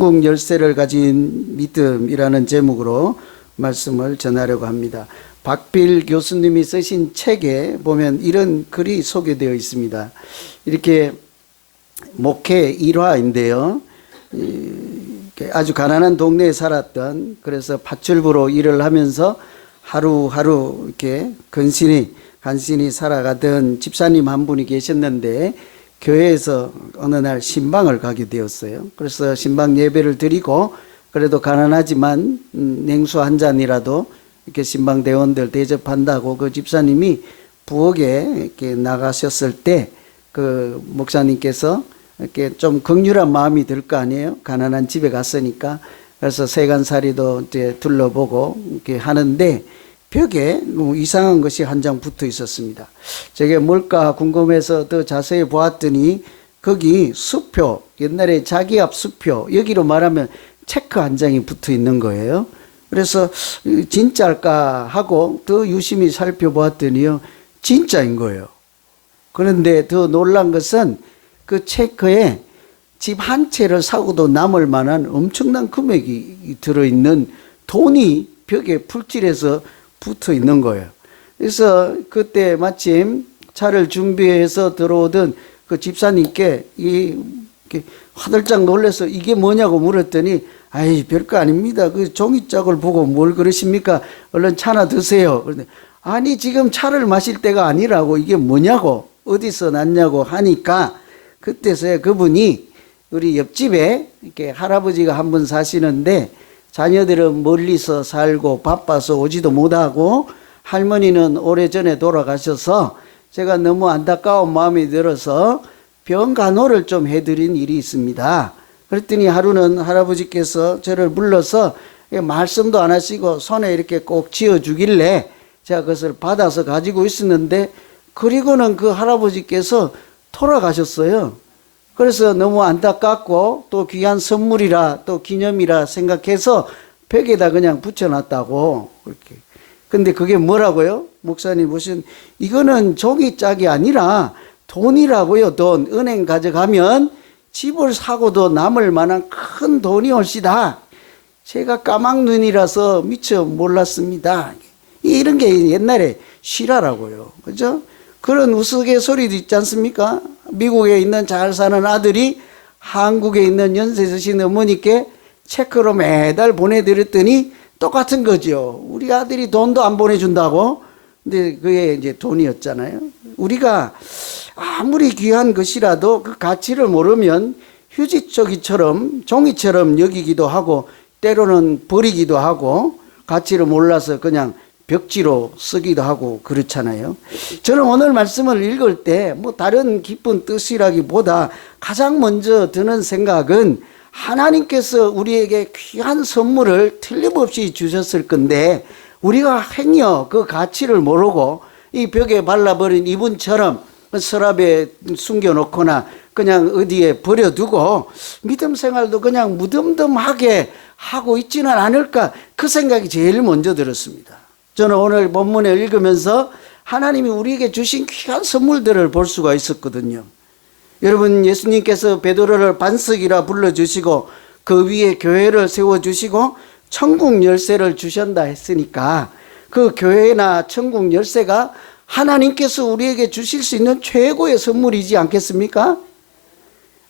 천국 열쇠를 가진 믿음이라는 제목으로 말씀을 전하려고 합니다. 박필 교수님이 쓰신 책에 보면 이런 글이 소개되어 있습니다. 이렇게 목회 일화인데요. 아주 가난한 동네에 살았던, 그래서 팥줄부로 일을 하면서 하루하루 이렇게 간신히 살아가던 집사님 한 분이 계셨는데, 교회에서 어느 날 신방을 가게 되었어요. 그래서 신방 예배를 드리고, 그래도 가난하지만 냉수 한 잔이라도 이렇게 신방 대원들 대접한다고 그 집사님이 부엌에 이렇게 나가셨을 때, 그 목사님께서 이렇게 좀 긍휼한 마음이 들 거 아니에요? 가난한 집에 갔으니까. 그래서 세간살이도 이제 둘러보고 이렇게 하는데, 벽에 이상한 것이 한 장 붙어 있었습니다. 저게 뭘까 궁금해서 더 자세히 보았더니, 거기 수표, 옛날에 자기 앞 수표, 여기로 말하면 체크 한 장이 붙어 있는 거예요. 그래서 진짜일까 하고 더 유심히 살펴보았더니요, 진짜인 거예요. 그런데 더 놀란 것은 그 체크에 집 한 채를 사고도 남을 만한 엄청난 금액이 들어있는 돈이 벽에 풀칠해서 붙어 있는 거예요. 그래서 그때 마침 차를 준비해서 들어오던 그 집사님께 화들짝 놀라서 이게 뭐냐고 물었더니, 아이, 별거 아닙니다. 그 종이짝을 보고 뭘 그러십니까? 얼른 차나 드세요. 그런데 아니, 지금 차를 마실 때가 아니라고, 이게 뭐냐고, 어디서 났냐고 하니까, 그때서야 그분이 우리 옆집에 이렇게 할아버지가 한 분 사시는데, 자녀들은 멀리서 살고 바빠서 오지도 못하고, 할머니는 오래전에 돌아가셔서 제가 너무 안타까운 마음이 들어서 병 간호를 좀 해드린 일이 있습니다. 그랬더니 하루는 할아버지께서 저를 불러서 말씀도 안 하시고 손에 이렇게 꼭 쥐어주길래 제가 그것을 받아서 가지고 있었는데, 그리고는 그 할아버지께서 돌아가셨어요. 그래서 너무 안타깝고 또 귀한 선물이라 또 기념이라 생각해서 벽에다 그냥 붙여놨다고. 그렇게. 근데 그게 뭐라고요? 목사님, 무슨, 이거는 종이짝이 아니라 돈이라고요. 돈. 은행 가져가면 집을 사고도 남을 만한 큰 돈이 올시다. 제가 까막눈이라서 미처 몰랐습니다. 이런 게 옛날에 실화라고요. 그죠? 그런 우스갯소리도 있지 않습니까? 미국에 있는 잘 사는 아들이 한국에 있는 연세 드신 어머니께 체크로 매달 보내드렸더니 똑같은 거죠. 우리 아들이 돈도 안 보내준다고. 근데 그게 이제 돈이었잖아요. 우리가 아무리 귀한 것이라도 그 가치를 모르면 휴지조기처럼, 종이처럼 여기기도 하고, 때로는 버리기도 하고, 가치를 몰라서 그냥 벽지로 쓰기도 하고 그렇잖아요. 저는 오늘 말씀을 읽을 때 뭐 다른 깊은 뜻이라기보다 가장 먼저 드는 생각은, 하나님께서 우리에게 귀한 선물을 틀림없이 주셨을 건데, 우리가 행여 그 가치를 모르고 이 벽에 발라버린 이분처럼 서랍에 숨겨놓거나 그냥 어디에 버려두고 믿음 생활도 그냥 무덤덤하게 하고 있지는 않을까, 그 생각이 제일 먼저 들었습니다. 저는 오늘 본문을 읽으면서 하나님이 우리에게 주신 귀한 선물들을 볼 수가 있었거든요. 여러분, 예수님께서 베드로를 반석이라 불러주시고 그 위에 교회를 세워주시고 천국 열쇠를 주신다 했으니까, 그 교회나 천국 열쇠가 하나님께서 우리에게 주실 수 있는 최고의 선물이지 않겠습니까?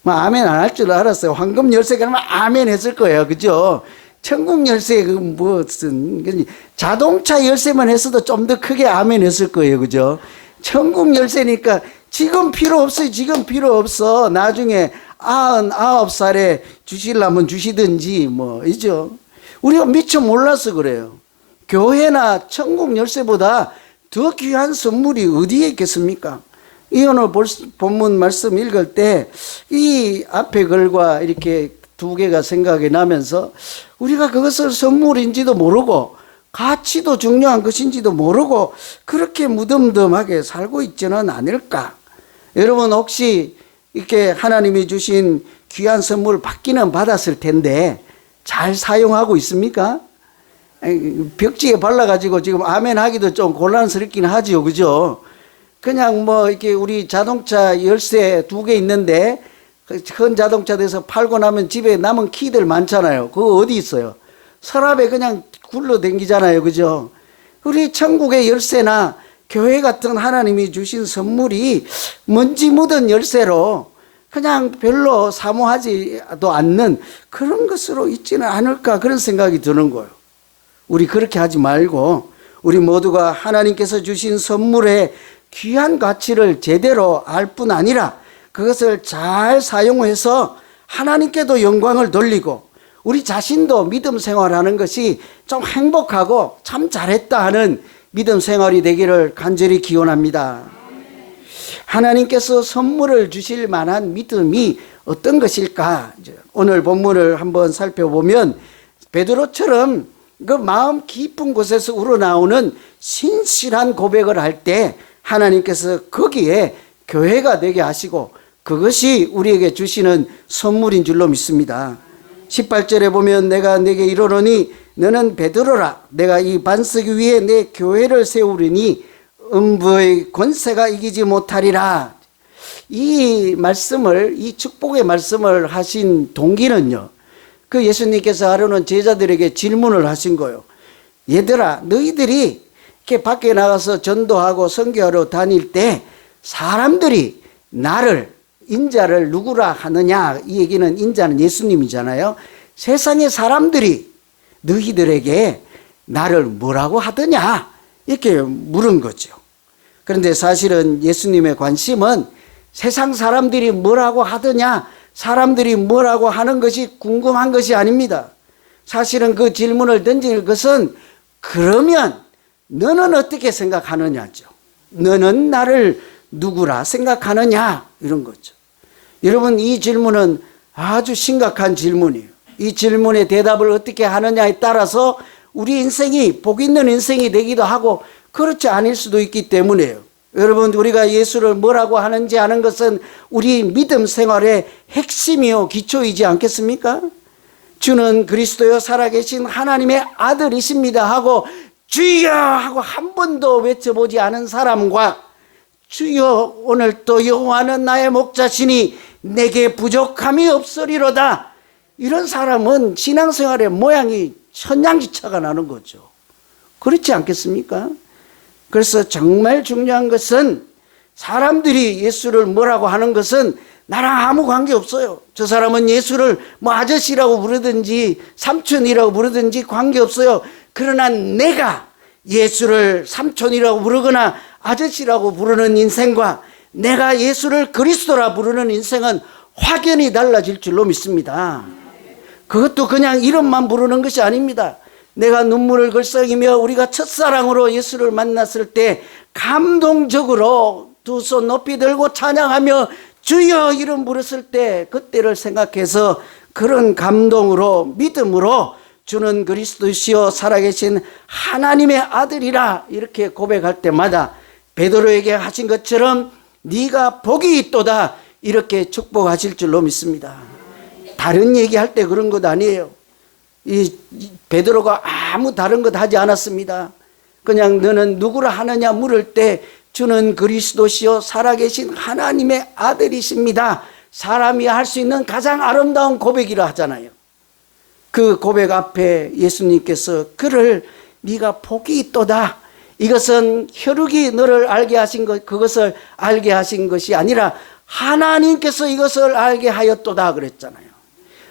아멘 안 할 줄 알았어요. 황금 열쇠가 아멘 했을 거예요. 그죠? 천국 열쇠, 그 무슨, 자동차 열쇠만 했어도 좀 더 크게 아멘 했을 거예요. 그죠? 천국 열쇠니까 지금 필요 없어요. 지금 필요 없어. 나중에 99살에 주시려면 주시든지, 이죠? 우리가 미처 몰라서 그래요. 교회나 천국 열쇠보다 더 귀한 선물이 어디에 있겠습니까? 이 오늘 본문 말씀 읽을 때 이 앞에 글과 이렇게 두 개가 생각이 나면서, 우리가 그것을 선물인지도 모르고 가치도 중요한 것인지도 모르고 그렇게 무덤덤하게 살고 있지는 않을까. 여러분, 혹시 이렇게 하나님이 주신 귀한 선물 받기는 받았을 텐데 잘 사용하고 있습니까? 벽지에 발라가지고 지금 아멘 하기도 좀 곤란스럽긴 하지요. 그죠? 그냥 이렇게 우리 자동차 열쇠 2개 있는데 큰 자동차 돼서 팔고 나면 집에 남은 키들 많잖아요. 그거 어디 있어요? 서랍에 그냥 굴러댕기잖아요. 그죠? 우리 천국의 열쇠나 교회 같은 하나님이 주신 선물이 먼지 묻은 열쇠로 그냥 별로 사모하지도 않는 그런 것으로 있지는 않을까, 그런 생각이 드는 거예요. 우리 그렇게 하지 말고 우리 모두가 하나님께서 주신 선물의 귀한 가치를 제대로 알 뿐 아니라 그것을 잘 사용해서 하나님께도 영광을 돌리고 우리 자신도 믿음 생활하는 것이 좀 행복하고 참 잘했다 하는 믿음 생활이 되기를 간절히 기원합니다. 하나님께서 선물을 주실 만한 믿음이 어떤 것일까? 오늘 본문을 한번 살펴보면 베드로처럼 그 마음 깊은 곳에서 우러나오는 신실한 고백을 할 때 하나님께서 거기에 교회가 되게 하시고 그것이 우리에게 주시는 선물인 줄로 믿습니다. 18절에 보면 내가 네게 이르노니 너는 베드로라. 내가 이 반석 위에 내 교회를 세우리니 음부의 권세가 이기지 못하리라. 이 말씀을, 이 축복의 말씀을 하신 동기는요, 그 예수님께서 하루는 제자들에게 질문을 하신 거예요. 얘들아, 너희들이 이렇게 밖에 나가서 전도하고 선교하러 다닐 때 사람들이 나를, 인자를 누구라 하느냐? 이 얘기는 인자는 예수님이잖아요. 세상의 사람들이 너희들에게 나를 뭐라고 하더냐? 이렇게 물은 거죠. 그런데 사실은 예수님의 관심은 세상 사람들이 뭐라고 하더냐, 사람들이 뭐라고 하는 것이 궁금한 것이 아닙니다. 사실은 그 질문을 던질 것은 그러면 너는 어떻게 생각하느냐죠. 너는 나를 누구라 생각하느냐, 이런 거죠. 여러분, 이 질문은 아주 심각한 질문이에요. 이 질문에 대답을 어떻게 하느냐에 따라서 우리 인생이 복 있는 인생이 되기도 하고 그렇지 않을 수도 있기 때문에요. 여러분, 우리가 예수를 뭐라고 하는지 아는 것은 우리 믿음 생활의 핵심이요 기초이지 않겠습니까? 주는 그리스도여 살아계신 하나님의 아들이십니다 하고 주여 하고 한 번도 외쳐보지 않은 사람과 주여 오늘 또 여호와는 나의 목자시니 내게 부족함이 없으리로다, 이런 사람은 신앙생활의 모양이 천양지차가 나는 거죠. 그렇지 않겠습니까? 그래서 정말 중요한 것은 사람들이 예수를 뭐라고 하는 것은 나랑 아무 관계없어요. 저 사람은 예수를 뭐 아저씨라고 부르든지 삼촌이라고 부르든지 관계없어요. 그러나 내가 예수를 삼촌이라고 부르거나 아저씨라고 부르는 인생과 내가 예수를 그리스도라 부르는 인생은 확연히 달라질 줄로 믿습니다. 그것도 그냥 이름만 부르는 것이 아닙니다. 내가 눈물을 글썽이며 우리가 첫사랑으로 예수를 만났을 때 감동적으로 두 손 높이 들고 찬양하며 주여 이름 부르실 때 그때를 생각해서 그런 감동으로 믿음으로 주는 그리스도시요 살아계신 하나님의 아들이라 이렇게 고백할 때마다 베드로에게 하신 것처럼 네가 복이 있도다 이렇게 축복하실 줄로 믿습니다. 다른 얘기할 때 그런 것 아니에요. 이 베드로가 아무 다른 것 하지 않았습니다. 그냥 너는 누구라 하느냐 물을 때 주는 그리스도시요 살아계신 하나님의 아들이십니다. 사람이 할 수 있는 가장 아름다운 고백이라 하잖아요. 그 고백 앞에 예수님께서 그를 네가 복이 있도다, 이것은 혈육이 너를 알게 하신 것, 그것을 알게 하신 것이 아니라 하나님께서 이것을 알게 하였도다 그랬잖아요.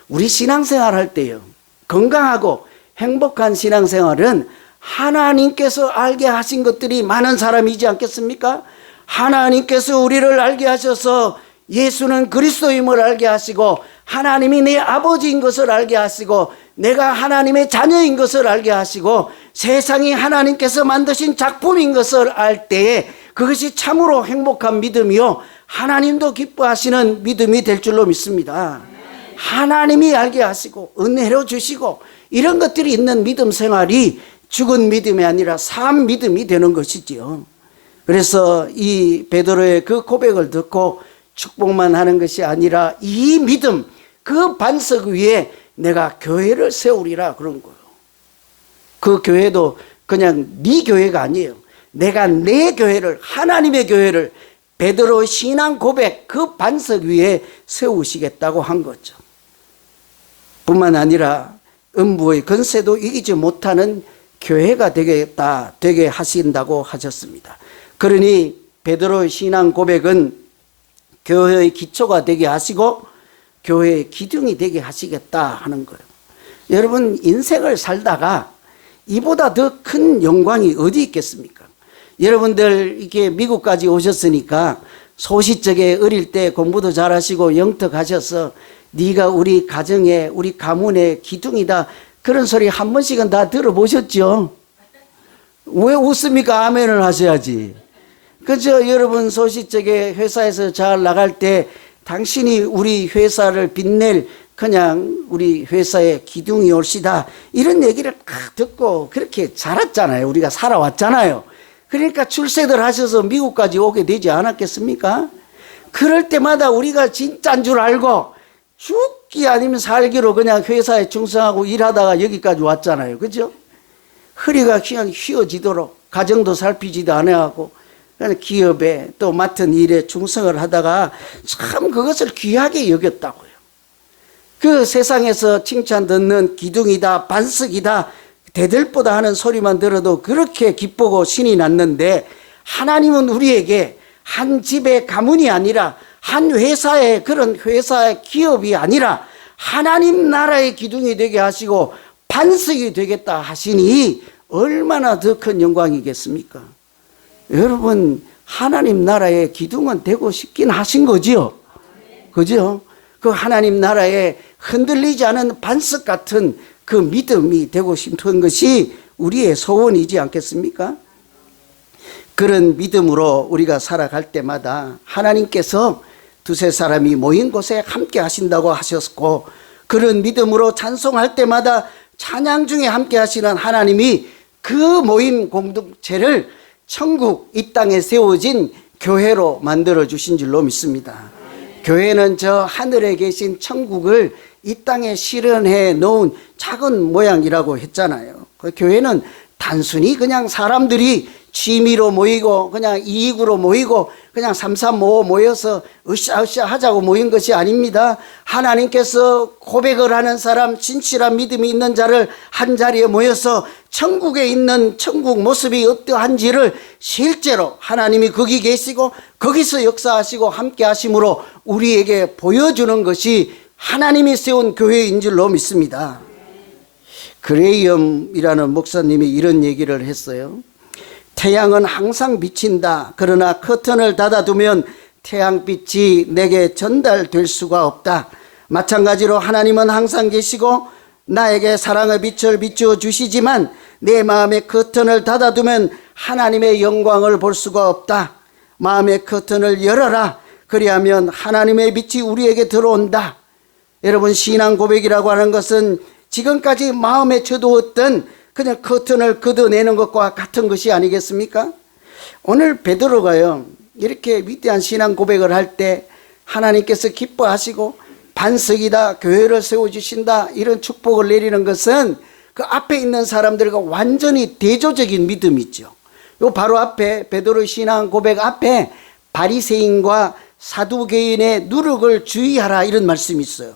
우리 신앙생활 할 때요, 건강하고 행복한 신앙생활은 하나님께서 알게 하신 것들이 많은 사람이지 않겠습니까? 하나님께서 우리를 알게 하셔서 예수는 그리스도임을 알게 하시고 하나님이 내 아버지인 것을 알게 하시고 내가 하나님의 자녀인 것을 알게 하시고 세상이 하나님께서 만드신 작품인 것을 알 때에 그것이 참으로 행복한 믿음이요 하나님도 기뻐하시는 믿음이 될 줄로 믿습니다. 하나님이 알게 하시고 은혜로 주시고 이런 것들이 있는 믿음 생활이 죽은 믿음이 아니라 산 믿음이 되는 것이지요. 그래서 이 베드로의 그 고백을 듣고 축복만 하는 것이 아니라 이 믿음, 그 반석 위에 내가 교회를 세우리라 그런 거예요. 그 교회도 그냥 네 교회가 아니에요. 내가 내 교회를, 하나님의 교회를 베드로의 신앙 고백 그 반석 위에 세우시겠다고 한 거죠. 뿐만 아니라 음부의 권세도 이기지 못하는 교회가 되게 하신다고 하셨습니다. 그러니 베드로의 신앙 고백은 교회의 기초가 되게 하시고 교회의 기둥이 되게 하시겠다 하는 거예요. 여러분, 인생을 살다가 이보다 더 큰 영광이 어디 있겠습니까? 여러분들 이렇게 미국까지 오셨으니까 소시적에 어릴 때 공부도 잘하시고 영특하셔서 네가 우리 가정의 우리 가문의 기둥이다 그런 소리 한 번씩은 다 들어보셨죠? 왜 웃습니까? 아멘을 하셔야지. 그죠? 여러분 소시적에 회사에서 잘 나갈 때 당신이 우리 회사를 빛낼 그냥 우리 회사의 기둥이 올시다 이런 얘기를 딱 듣고 그렇게 자랐잖아요. 우리가 살아왔잖아요. 그러니까 출세들 하셔서 미국까지 오게 되지 않았겠습니까? 그럴 때마다 우리가 진짜인 줄 알고 죽기 아니면 살기로 그냥 회사에 충성하고 일하다가 여기까지 왔잖아요. 그죠? 허리가 그냥 휘어지도록 가정도 살피지도 않아하고 그냥 기업에 또 맡은 일에 충성을 하다가 참 그것을 귀하게 여겼다고요. 그 세상에서 칭찬 듣는 기둥이다 반석이다 대들보다 하는 소리만 들어도 그렇게 기쁘고 신이 났는데 하나님은 우리에게 한 집의 가문이 아니라 한 회사의 그런 회사의 기업이 아니라 하나님 나라의 기둥이 되게 하시고 반석이 되겠다 하시니 얼마나 더 큰 영광이겠습니까? 여러분 하나님 나라의 기둥은 되고 싶긴 하신 거지요. 그죠? 그 하나님 나라에 흔들리지 않은 반석 같은 그 믿음이 되고 싶은 것이 우리의 소원이지 않겠습니까? 그런 믿음으로 우리가 살아갈 때마다 하나님께서 두세 사람이 모인 곳에 함께 하신다고 하셨고 그런 믿음으로 찬송할 때마다 찬양 중에 함께 하시는 하나님이 그 모임 공동체를 천국 이 땅에 세워진 교회로 만들어 주신 줄로 믿습니다. 교회는 저 하늘에 계신 천국을 이 땅에 실현해 놓은 작은 모양이라고 했잖아요. 그 교회는 단순히 그냥 사람들이 취미로 모이고 그냥 이익으로 모이고 그냥 삼삼오오 모여서 으쌰으쌰 하자고 모인 것이 아닙니다. 하나님께서 고백을 하는 사람 진실한 믿음이 있는 자를 한 자리에 모여서 천국에 있는 천국 모습이 어떠한지를 실제로 하나님이 거기 계시고 거기서 역사하시고 함께 하심으로 우리에게 보여주는 것이 하나님이 세운 교회인 줄로 믿습니다. 그레이엄이라는 목사님이 이런 얘기를 했어요. 태양은 항상 비친다. 그러나 커튼을 닫아두면 태양빛이 내게 전달될 수가 없다. 마찬가지로 하나님은 항상 계시고 나에게 사랑의 빛을 비추어 주시지만 내 마음의 커튼을 닫아두면 하나님의 영광을 볼 수가 없다. 마음의 커튼을 열어라. 그리하면 하나님의 빛이 우리에게 들어온다. 여러분 신앙 고백이라고 하는 것은 지금까지 마음에 쳐두었던 그냥 커튼을 걷어내는 것과 같은 것이 아니겠습니까? 오늘 베드로가요 이렇게 위대한 신앙 고백을 할 때 하나님께서 기뻐하시고 반석이다 교회를 세워주신다 이런 축복을 내리는 것은 그 앞에 있는 사람들과 완전히 대조적인 믿음이죠. 요 바로 앞에 베드로의 신앙 고백 앞에 바리새인과 사두개인의 누룩을 주의하라 이런 말씀이 있어요.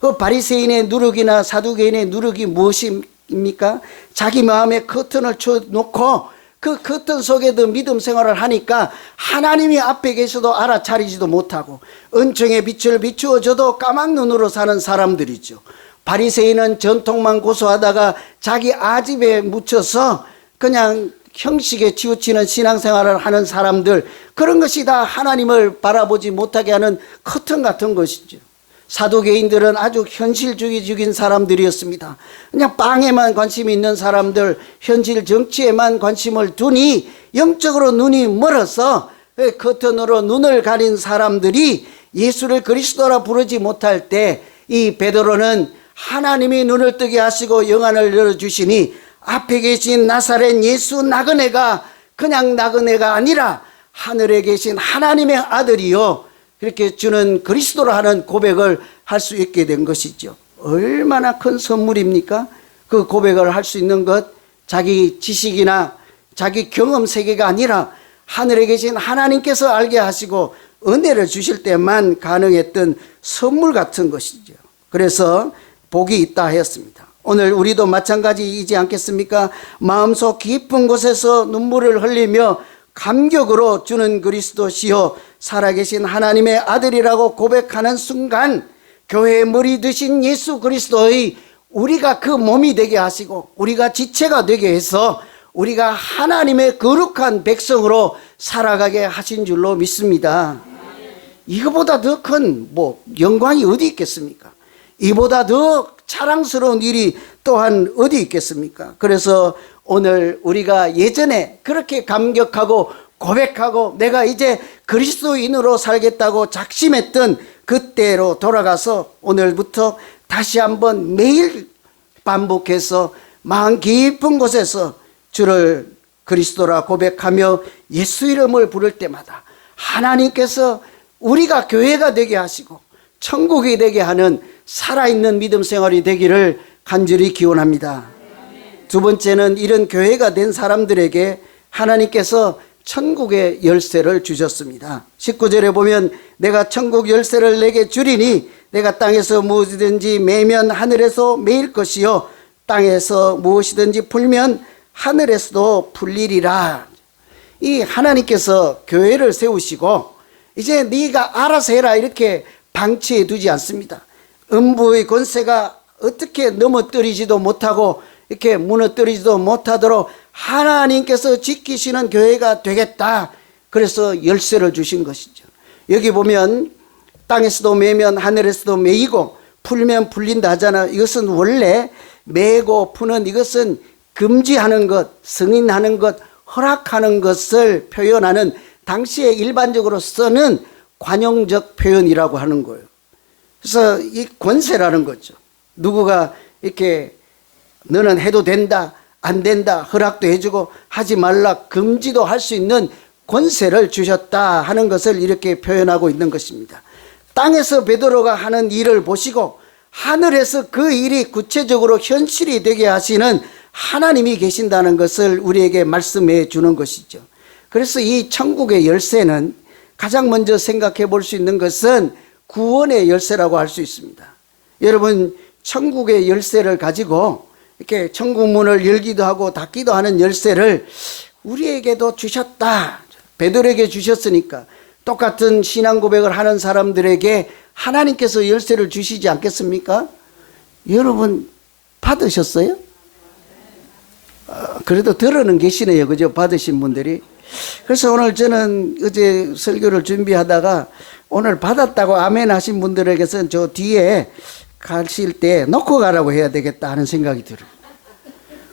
그 바리새인의 누룩이나 사두개인의 누룩이 무엇입니까? 자기 마음에 커튼을 쳐놓고 그 커튼 속에도 믿음 생활을 하니까 하나님이 앞에 계셔도 알아차리지도 못하고 은총의 빛을 비추어줘도 까막 눈으로 사는 사람들이죠. 바리새인은 전통만 고수하다가 자기 아집에 묻혀서 그냥 형식에 치우치는 신앙생활을 하는 사람들, 그런 것이 다 하나님을 바라보지 못하게 하는 커튼 같은 것이죠. 사두개인들은 아주 현실주의적인 사람들이었습니다. 그냥 빵에만 관심이 있는 사람들, 현실 정치에만 관심을 두니 영적으로 눈이 멀어서 커튼으로 눈을 가린 사람들이 예수를 그리스도라 부르지 못할 때 이 베드로는 하나님이 눈을 뜨게 하시고 영안을 열어주시니 앞에 계신 나사렛 예수 나그네가 그냥 나그네가 아니라 하늘에 계신 하나님의 아들이요 그렇게 주는 그리스도라 하는 고백을 할 수 있게 된 것이죠. 얼마나 큰 선물입니까? 그 고백을 할 수 있는 것, 자기 지식이나 자기 경험 세계가 아니라 하늘에 계신 하나님께서 알게 하시고 은혜를 주실 때만 가능했던 선물 같은 것이죠. 그래서 복이 있다 하였습니다. 오늘 우리도 마찬가지이지 않겠습니까? 마음속 깊은 곳에서 눈물을 흘리며 감격으로 주는 그리스도시요 살아계신 하나님의 아들이라고 고백하는 순간 교회의 머리 되신 예수 그리스도의 우리가 그 몸이 되게 하시고 우리가 지체가 되게 해서 우리가 하나님의 거룩한 백성으로 살아가게 하신 줄로 믿습니다. 이거보다 더 큰 영광이 어디 있겠습니까? 이보다 더 자랑스러운 일이 또한 어디 있겠습니까? 그래서 오늘 우리가 예전에 그렇게 감격하고 고백하고 내가 이제 그리스도인으로 살겠다고 작심했던 그때로 돌아가서 오늘부터 다시 한번 매일 반복해서 마음 깊은 곳에서 주를 그리스도라 고백하며 예수 이름을 부를 때마다 하나님께서 우리가 교회가 되게 하시고 천국이 되게 하는 살아있는 믿음 생활이 되기를 간절히 기원합니다. 두 번째는 이런 교회가 된 사람들에게 하나님께서 천국의 열쇠를 주셨습니다. 19절에 보면 내가 천국 열쇠를 내게 주리니 내가 땅에서 무엇이든지 매면 하늘에서 매일 것이요 땅에서 무엇이든지 풀면 하늘에서도 풀리리라. 이 하나님께서 교회를 세우시고 이제 네가 알아서 해라 이렇게 방치해 두지 않습니다. 음부의 권세가 어떻게 넘어뜨리지도 못하고 이렇게 무너뜨리지도 못하도록 하나님께서 지키시는 교회가 되겠다. 그래서 열쇠를 주신 것이죠. 여기 보면 땅에서도 매면 하늘에서도 매이고 풀면 풀린다 하잖아. 이것은 원래 매고 푸는 이것은 금지하는 것, 승인하는 것, 허락하는 것을 표현하는 당시에 일반적으로 쓰는 관용적 표현이라고 하는 거예요. 그래서 이 권세라는 거죠. 누구가 이렇게 너는 해도 된다, 안 된다, 허락도 해주고 하지 말라, 금지도 할 수 있는 권세를 주셨다 하는 것을 이렇게 표현하고 있는 것입니다. 땅에서 베드로가 하는 일을 보시고 하늘에서 그 일이 구체적으로 현실이 되게 하시는 하나님이 계신다는 것을 우리에게 말씀해 주는 것이죠. 그래서 이 천국의 열쇠는 가장 먼저 생각해 볼 수 있는 것은 구원의 열쇠라고 할 수 있습니다. 여러분, 천국의 열쇠를 가지고 이렇게 천국 문을 열기도 하고 닫기도 하는 열쇠를 우리에게도 주셨다. 베드로에게 주셨으니까 똑같은 신앙 고백을 하는 사람들에게 하나님께서 열쇠를 주시지 않겠습니까? 여러분 받으셨어요? 그래도 들어는 계시네요. 그죠? 받으신 분들이. 그래서 오늘 저는 어제 설교를 준비하다가 오늘 받았다고 아멘 하신 분들에게서는 저 뒤에 가실 때 놓고 가라고 해야 되겠다 하는 생각이 들어요.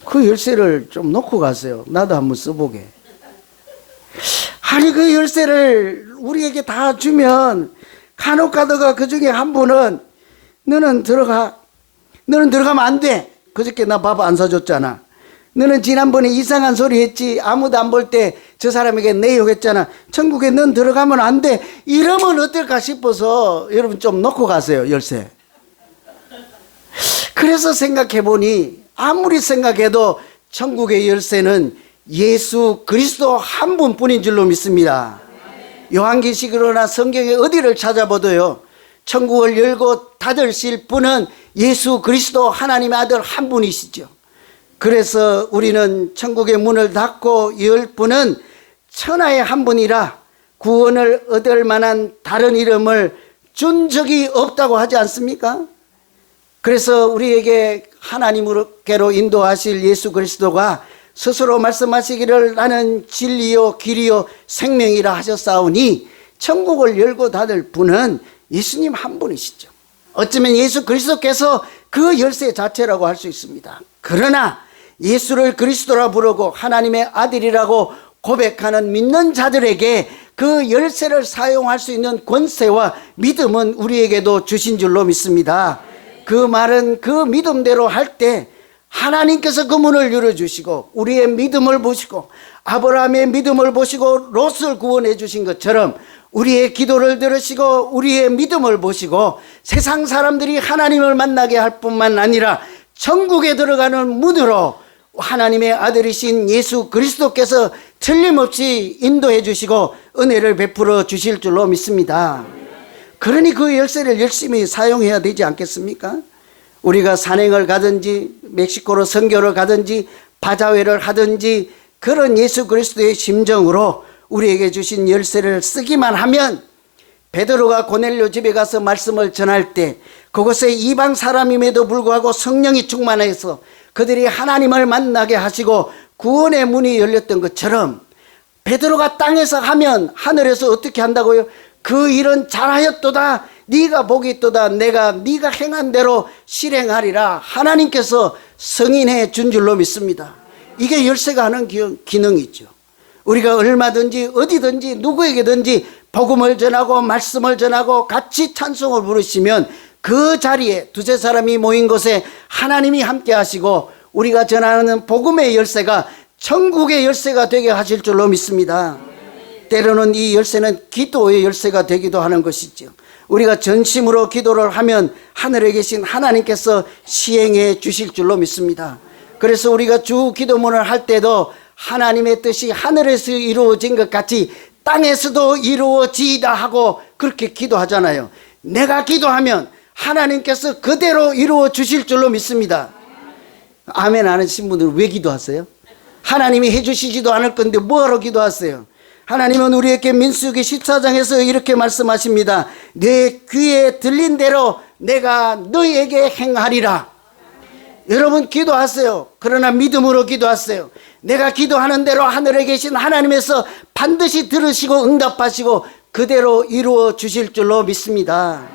그 열쇠를 좀 놓고 가세요. 나도 한번 써보게. 아니 그 열쇠를 우리에게 다 주면 간혹 가다가 그 중에 한 분은 너는 들어가. 너는 들어가면 안 돼. 그저께 나 밥 안 사줬잖아. 너는 지난번에 이상한 소리 했지. 아무도 안 볼 때 저 사람에게 내 욕했잖아. 천국에 넌 들어가면 안 돼. 이러면 어떨까 싶어서 여러분 좀 놓고 가세요. 열쇠. 그래서 생각해 보니 아무리 생각해도 천국의 열쇠는 예수 그리스도 한 분뿐인 줄로 믿습니다. 요한계시록이나 성경에 어디를 찾아봐도요 천국을 열고 닫으실 분은 예수 그리스도 하나님의 아들 한 분이시죠. 그래서 우리는 천국의 문을 닫고 열 분은 천하의 한 분이라 구원을 얻을 만한 다른 이름을 준 적이 없다고 하지 않습니까? 그래서 우리에게 하나님께로 인도하실 예수 그리스도가 스스로 말씀하시기를 나는 진리요 길이요 생명이라 하셨사오니 천국을 열고 닫을 분은 예수님 한 분이시죠. 어쩌면 예수 그리스도께서 그 열쇠 자체라고 할 수 있습니다. 그러나 예수를 그리스도라 부르고 하나님의 아들이라고 고백하는 믿는 자들에게 그 열쇠를 사용할 수 있는 권세와 믿음은 우리에게도 주신 줄로 믿습니다. 그 말은 그 믿음대로 할 때 하나님께서 그 문을 열어주시고 우리의 믿음을 보시고 아브라함의 믿음을 보시고 롯을 구원해 주신 것처럼 우리의 기도를 들으시고 우리의 믿음을 보시고 세상 사람들이 하나님을 만나게 할 뿐만 아니라 천국에 들어가는 문으로 하나님의 아들이신 예수 그리스도께서 틀림없이 인도해 주시고 은혜를 베풀어 주실 줄로 믿습니다. 그러니 그 열쇠를 열심히 사용해야 되지 않겠습니까? 우리가 산행을 가든지 멕시코로 선교를 가든지 바자회를 하든지 그런 예수 그리스도의 심정으로 우리에게 주신 열쇠를 쓰기만 하면 베드로가 고넬료 집에 가서 말씀을 전할 때 그곳에 이방 사람임에도 불구하고 성령이 충만해서 그들이 하나님을 만나게 하시고 구원의 문이 열렸던 것처럼 베드로가 땅에서 하면 하늘에서 어떻게 한다고요? 그 일은 잘하였도다. 네가 복이 있도다. 네가 행한 대로 실행하리라. 하나님께서 승인해 준 줄로 믿습니다. 이게 열쇠가 하는 기능이죠. 우리가 얼마든지 어디든지 누구에게든지 복음을 전하고 말씀을 전하고 같이 찬송을 부르시면 그 자리에 두세 사람이 모인 곳에 하나님이 함께 하시고 우리가 전하는 복음의 열쇠가 천국의 열쇠가 되게 하실 줄로 믿습니다. 때로는 이 열쇠는 기도의 열쇠가 되기도 하는 것이죠. 우리가 전심으로 기도를 하면 하늘에 계신 하나님께서 시행해 주실 줄로 믿습니다. 그래서 우리가 주 기도문을 할 때도 하나님의 뜻이 하늘에서 이루어진 것 같이 땅에서도 이루어지이다 하고 그렇게 기도하잖아요. 내가 기도하면 하나님께서 그대로 이루어 주실 줄로 믿습니다. 아멘 안 하신 분들은 왜 기도하세요? 하나님이 해주시지도 않을 건데 뭐하러 기도하세요? 하나님은 우리에게 민수기 14장에서 이렇게 말씀하십니다. 내 귀에 들린 대로 내가 너희에게 행하리라. 여러분 기도하세요. 그러나 믿음으로 기도하세요. 내가 기도하는 대로 하늘에 계신 하나님께서 반드시 들으시고 응답하시고 그대로 이루어 주실 줄로 믿습니다.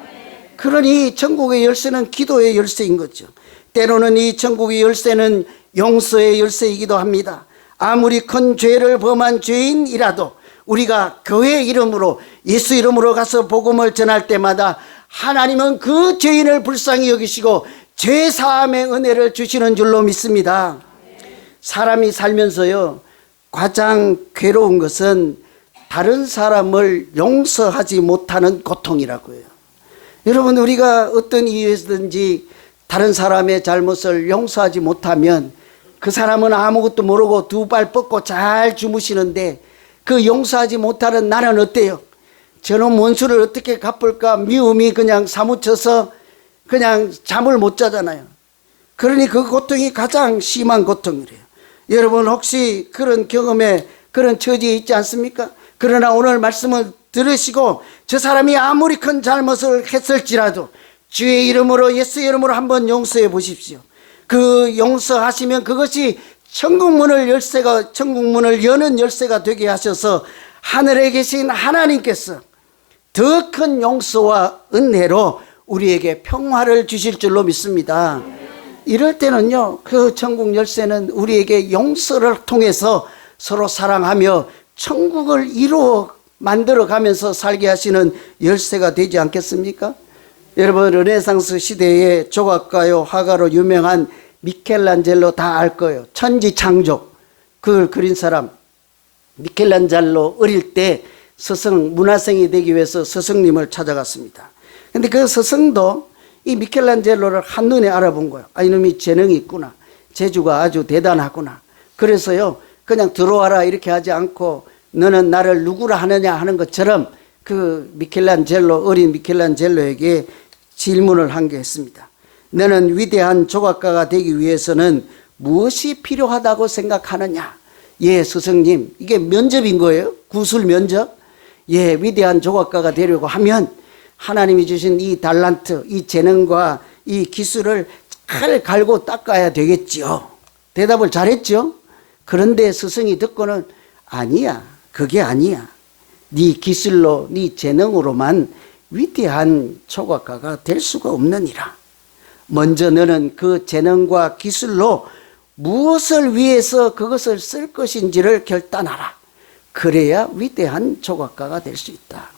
그러니 천국의 열쇠는 기도의 열쇠인 거죠. 때로는 이 천국의 열쇠는 용서의 열쇠이기도 합니다. 아무리 큰 죄를 범한 죄인이라도 우리가 교회 이름으로 예수 이름으로 가서 복음을 전할 때마다 하나님은 그 죄인을 불쌍히 여기시고 죄 사함의 은혜를 주시는 줄로 믿습니다. 사람이 살면서요 가장 괴로운 것은 다른 사람을 용서하지 못하는 고통이라고 해요. 여러분 우리가 어떤 이유에서든지 다른 사람의 잘못을 용서하지 못하면 그 사람은 아무것도 모르고 두 발 뻗고 잘 주무시는데 그 용서하지 못하는 나는 어때요? 저놈 원수를 어떻게 갚을까 미움이 그냥 사무쳐서 그냥 잠을 못 자잖아요. 그러니 그 고통이 가장 심한 고통이래요. 여러분 혹시 그런 경험에 그런 처지에 있지 않습니까? 그러나 오늘 말씀을 들으시고 저 사람이 아무리 큰 잘못을 했을지라도 주의 이름으로 예수의 이름으로 한번 용서해 보십시오. 그 용서하시면 그것이 천국문을 여는 열쇠가 되게 하셔서 하늘에 계신 하나님께서 더 큰 용서와 은혜로 우리에게 평화를 주실 줄로 믿습니다. 이럴 때는요 그 천국 열쇠는 우리에게 용서를 통해서 서로 사랑하며 천국을 만들어 가면서 살게 하시는 열쇠가 되지 않겠습니까? 여러분 르네상스 시대의 조각가요 화가로 유명한 미켈란젤로 다 알 거예요. 천지창조 그걸 그린 사람 미켈란젤로 어릴 때 스승 문화생이 되기 위해서 스승님을 찾아갔습니다. 근데 그 스승도 이 미켈란젤로를 한눈에 알아본 거예요. 아, 이놈이 재능이 있구나. 재주가 아주 대단하구나. 그래서요 그냥 들어와라 이렇게 하지 않고 너는 나를 누구라 하느냐 하는 것처럼 그 어린 미켈란젤로에게 질문을 한 게 있습니다. 너는 위대한 조각가가 되기 위해서는 무엇이 필요하다고 생각하느냐? 예, 스승님, 이게 면접인 거예요. 구술 면접. 예, 위대한 조각가가 되려고 하면 하나님이 주신 이 달란트, 이 재능과 이 기술을 잘 갈고 닦아야 되겠지요. 대답을 잘했죠. 그런데 스승이 듣고는 아니야, 그게 아니야. 네 기술로, 네 재능으로만 위대한 조각가가 될 수가 없느니라. 먼저 너는 그 재능과 기술로 무엇을 위해서 그것을 쓸 것인지를 결단하라. 그래야 위대한 조각가가 될 수 있다.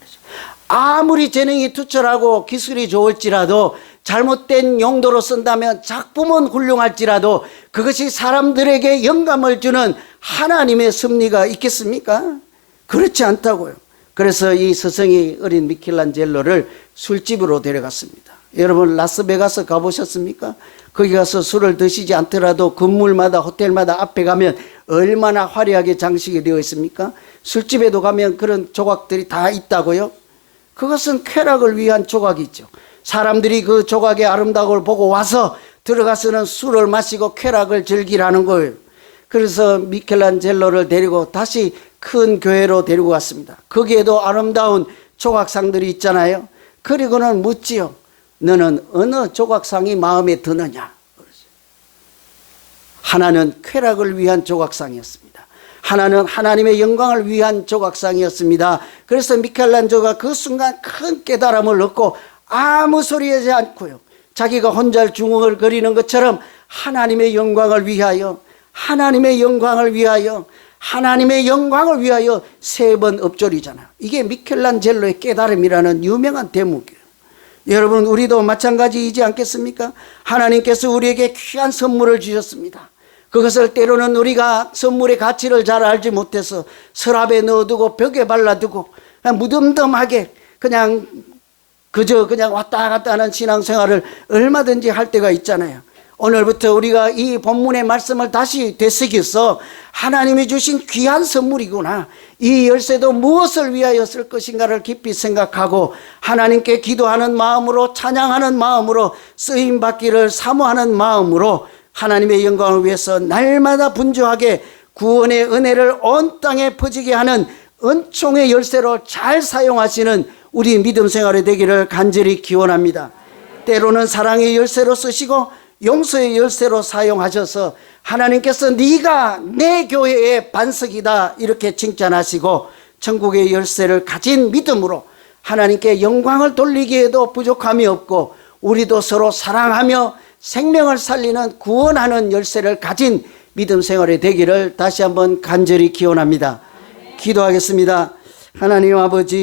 아무리 재능이 투철하고 기술이 좋을지라도 잘못된 용도로 쓴다면 작품은 훌륭할지라도 그것이 사람들에게 영감을 주는 하나님의 섭리가 있겠습니까? 그렇지 않다고요. 그래서 이 스승이 어린 미켈란젤로를 술집으로 데려갔습니다. 여러분 라스베가스 가보셨습니까? 거기 가서 술을 드시지 않더라도 건물마다 호텔마다 앞에 가면 얼마나 화려하게 장식이 되어 있습니까? 술집에도 가면 그런 조각들이 다 있다고요. 그것은 쾌락을 위한 조각이죠. 사람들이 그 조각의 아름다움을 보고 와서 들어가서는 술을 마시고 쾌락을 즐기라는 거예요. 그래서 미켈란젤로를 데리고 다시 큰 교회로 데리고 갔습니다. 거기에도 아름다운 조각상들이 있잖아요. 그리고는 묻지요. 너는 어느 조각상이 마음에 드느냐? 하나는 쾌락을 위한 조각상이었습니다. 하나는 하나님의 영광을 위한 조각상이었습니다. 그래서 미켈란젤로가 그 순간 큰 깨달음을 얻고 아무 소리 하지 않고요. 자기가 혼자 중얼거리는 것처럼 하나님의 영광을 위하여, 하나님의 영광을 위하여, 하나님의 영광을 위하여 3번 읊조리잖아요. 이게 미켈란젤로의 깨달음이라는 유명한 대목이에요. 여러분, 우리도 마찬가지이지 않겠습니까? 하나님께서 우리에게 귀한 선물을 주셨습니다. 그것을 때로는 우리가 선물의 가치를 잘 알지 못해서 서랍에 넣어두고 벽에 발라두고 그냥 무덤덤하게 그저 그냥 왔다 갔다 하는 신앙생활을 얼마든지 할 때가 있잖아요. 오늘부터 우리가 이 본문의 말씀을 다시 되새겨서 하나님이 주신 귀한 선물이구나, 이 열쇠도 무엇을 위하여 쓸 것인가를 깊이 생각하고 하나님께 기도하는 마음으로, 찬양하는 마음으로, 쓰임받기를 사모하는 마음으로 하나님의 영광을 위해서 날마다 분주하게 구원의 은혜를 온 땅에 퍼지게 하는 은총의 열쇠로 잘 사용하시는 우리 믿음 생활이 되기를 간절히 기원합니다. 때로는 사랑의 열쇠로 쓰시고 용서의 열쇠로 사용하셔서 하나님께서 네가 내 교회의 반석이다 이렇게 칭찬하시고 천국의 열쇠를 가진 믿음으로 하나님께 영광을 돌리기에도 부족함이 없고 우리도 서로 사랑하며 생명을 살리는 구원하는 열쇠를 가진 믿음 생활이 되기를 다시 한번 간절히 기원합니다. 기도하겠습니다. 하나님 아버지,